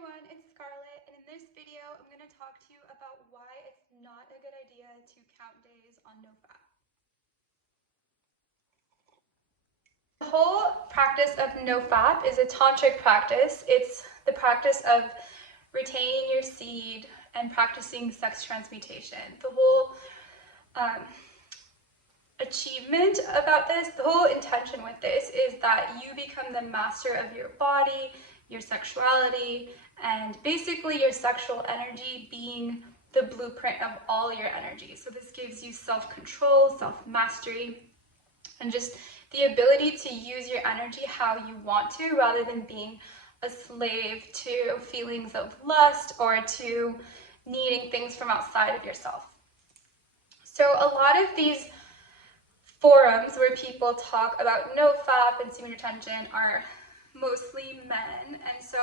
everyone, it's Scarlett, and in this video I'm going to talk to you about why it's not a good idea to count days on NoFap. The whole practice of NoFap is a tantric practice. It's the practice of retaining your seed and practicing sex transmutation. The whole achievement about this, the whole intention with this is that you become the master of your body, your sexuality, and basically your sexual energy being the blueprint of all your energy. So this gives you self-control, self-mastery, and just the ability to use your energy how you want to rather than being a slave to feelings of lust or to needing things from outside of yourself. So a lot of these forums where people talk about NoFap and semen retention are mostly men, and so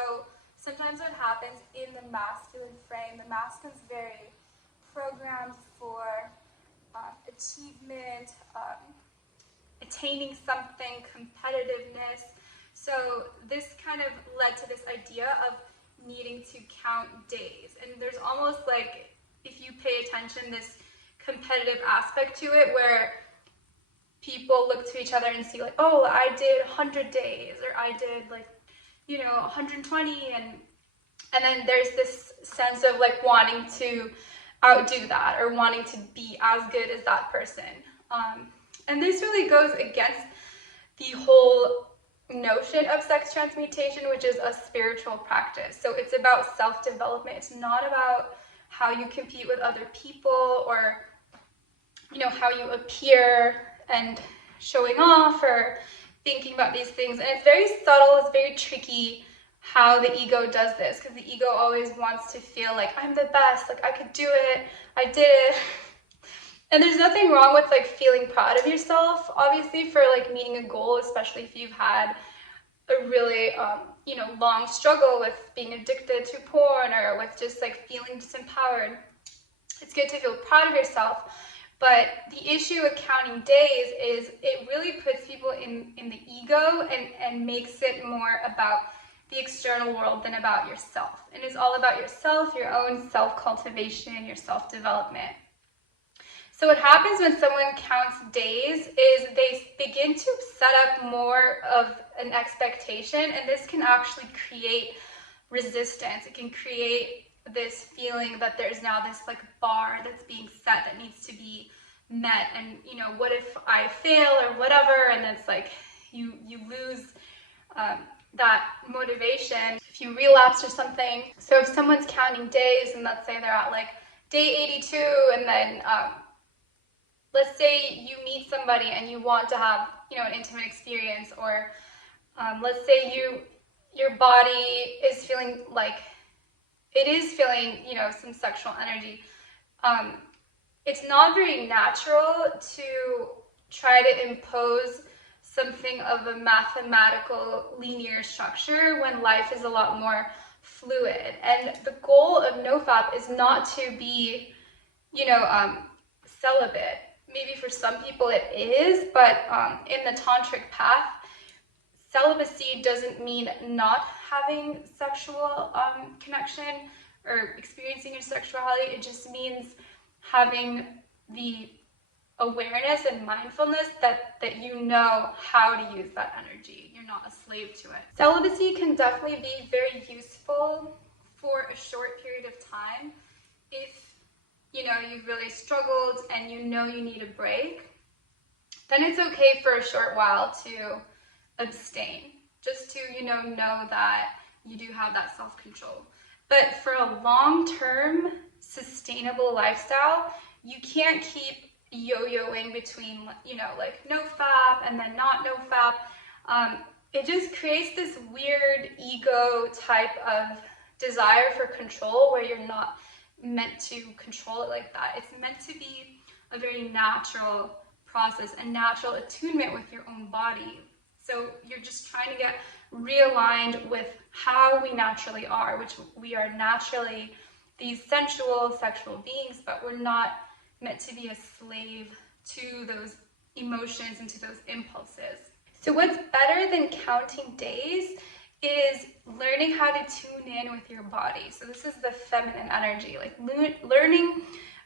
sometimes what happens in the masculine frame, the masculine's very programmed for achievement, attaining something, competitiveness. So this kind of led to this idea of needing to count days, and there's almost like, if you pay attention, this competitive aspect to it where people look to each other and see like, oh, I did 100 days, or I did 120, and then there's this sense of like wanting to outdo that or wanting to be as good as that person. And this really goes against the whole notion of sex transmutation, which is a spiritual practice. So it's about self-development. It's not about how you compete with other people or how you appear and showing off or thinking about these things. And it's very subtle, it's very tricky how the ego does this, because the ego always wants to feel like I'm the best, like I could do it, I did it. And there's nothing wrong with like feeling proud of yourself, obviously, for like meeting a goal, especially if you've had a really long struggle with being addicted to porn or with just like feeling disempowered. It's good to feel proud of yourself. But the issue with counting days is it really puts people in the ego and makes it more about the external world than about yourself. And it's all about yourself, your own self-cultivation, your self-development. So what happens when someone counts days is they begin to set up more of an expectation, and this can actually create resistance. It can create this feeling that there's now this like bar that's being set that needs to be met, and what if I fail or whatever, and it's like you lose that motivation if you relapse or something. So if someone's counting days, and let's say they're at like day 82, and then let's say you meet somebody and you want to have an intimate experience, or let's say your body is feeling like it is feeling some sexual energy. It's not very natural to try to impose something of a mathematical linear structure when life is a lot more fluid. And the goal of NoFap is not to be celibate. Maybe for some people it is, but in the tantric path, celibacy doesn't mean not having sexual connection or experiencing your sexuality. It just means having the awareness and mindfulness that you know how to use that energy. You're not a slave to it. Celibacy can definitely be very useful for a short period of time if you've really struggled and you need a break. Then it's okay for a short while to abstain, just to know that you do have that self-control. But for a long-term sustainable lifestyle, you can't keep yo-yoing between like NoFap and then not NoFap. It just creates this weird ego type of desire for control where you're not meant to control it like that. It's meant to be a very natural process, a natural attunement with your own body. So you're just trying to get realigned with how we naturally are, which we are naturally these sensual, sexual beings, but we're not meant to be a slave to those emotions and to those impulses. So what's better than counting days is learning how to tune in with your body. So this is the feminine energy, like learning,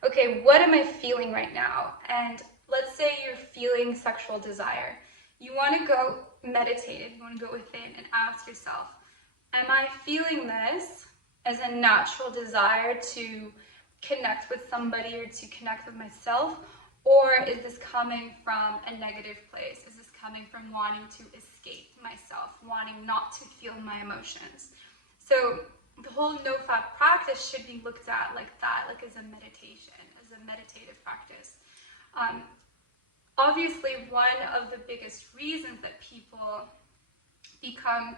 okay, what am I feeling right now? And let's say you're feeling sexual desire. You want to go meditative, you want to go within and ask yourself, am I feeling this as a natural desire to connect with somebody or to connect with myself? Or is this coming from a negative place? Is this coming from wanting to escape myself, wanting not to feel my emotions? So the whole no-FAP practice should be looked at like that, like as a meditation, as a meditative practice. Obviously, one of the biggest reasons that people become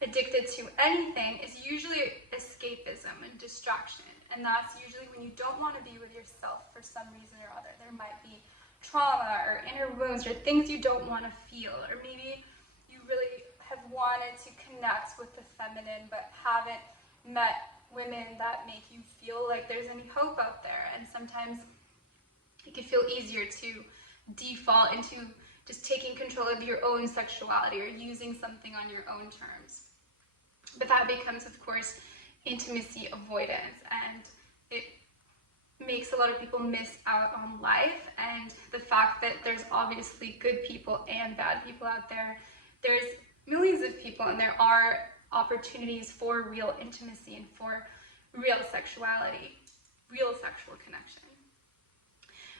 addicted to anything is usually escapism and distraction. And that's usually when you don't want to be with yourself for some reason or other. There might be trauma or inner wounds or things you don't want to feel, or maybe you really have wanted to connect with the feminine but haven't met women that make you feel like there's any hope out there. And sometimes it can feel easier to default into just taking control of your own sexuality or using something on your own terms. But that becomes, of course, intimacy avoidance, and it makes a lot of people miss out on life. And the fact that there's obviously good people and bad people out there, there's millions of people, and there are opportunities for real intimacy and for real sexuality, real sexual connection.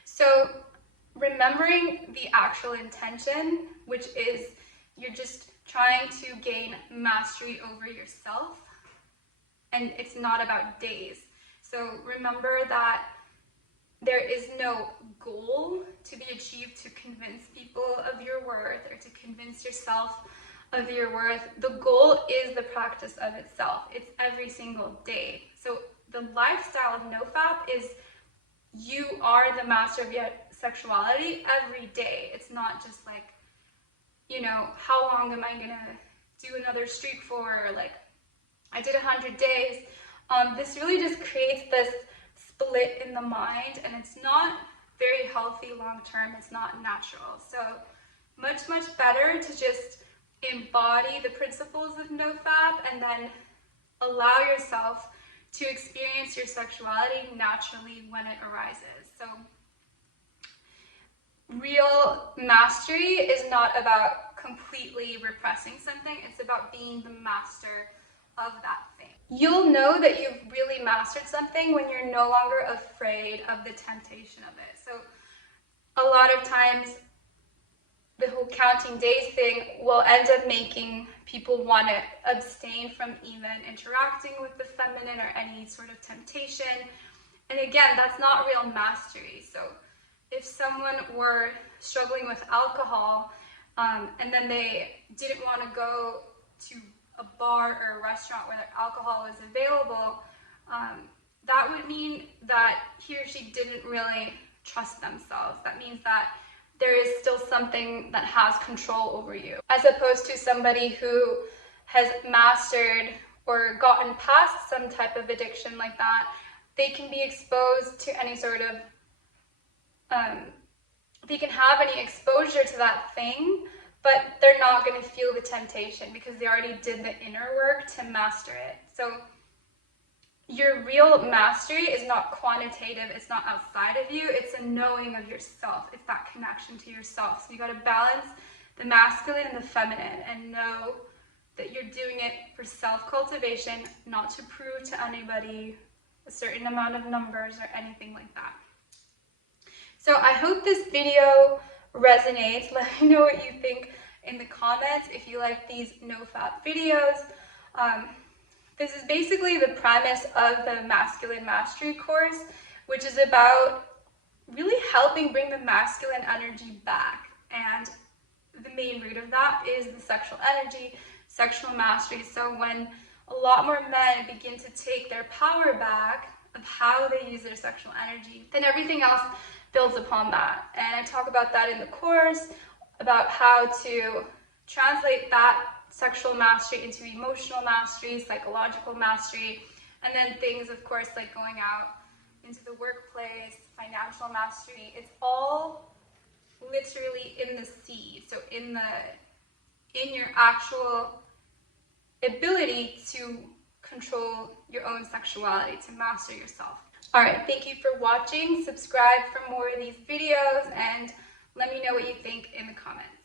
So remembering the actual intention, which is you're just trying to gain mastery over yourself, and it's not about days. So remember that there is no goal to be achieved to convince people of your worth or to convince yourself of your worth. The goal is the practice of itself. It's every single day. So the lifestyle of no-FAP is you are the master of your sexuality every day. It's not just like, you know, how long am I gonna do another streak for? Or like, I did 100 days. This really just creates this split in the mind, and it's not very healthy long term. It's not natural. So much better to just embody the principles of no-FAP and then allow yourself to experience your sexuality naturally when it arises. So real mastery is not about completely repressing something. It's about being the master of that thing. You'll know that you've really mastered something when you're no longer afraid of the temptation of it. So a lot of times the whole counting days thing will end up making people want to abstain from even interacting with the feminine or any sort of temptation. And again, that's not real mastery. So if someone were struggling with alcohol and then they didn't want to go to a bar or a restaurant where alcohol is available, that would mean that he or she didn't really trust themselves. That means that there is still something that has control over you, as opposed to somebody who has mastered or gotten past some type of addiction like that. They can be exposed to any sort of, they can have any exposure to that thing, but they're not going to feel the temptation because they already did the inner work to master it. So your real mastery is not quantitative, it's not outside of you, it's a knowing of yourself, it's that connection to yourself. So you got to balance the masculine and the feminine and know that you're doing it for self-cultivation, not to prove to anybody a certain amount of numbers or anything like that. So I hope this video resonates. Let me know what you think in the comments if you like these no-FAP videos. This is basically the premise of the Masculine Mastery course, which is about really helping bring the masculine energy back. And the main root of that is the sexual energy, sexual mastery. So when a lot more men begin to take their power back of how they use their sexual energy, then everything else builds upon that. And I talk about that in the course, about how to translate that sexual mastery into emotional mastery, psychological mastery, and then things, of course, like going out into the workplace, financial mastery. It's all literally in the seed. So in your actual ability to control your own sexuality, to master yourself. Alright, thank you for watching. Subscribe for more of these videos and let me know what you think in the comments.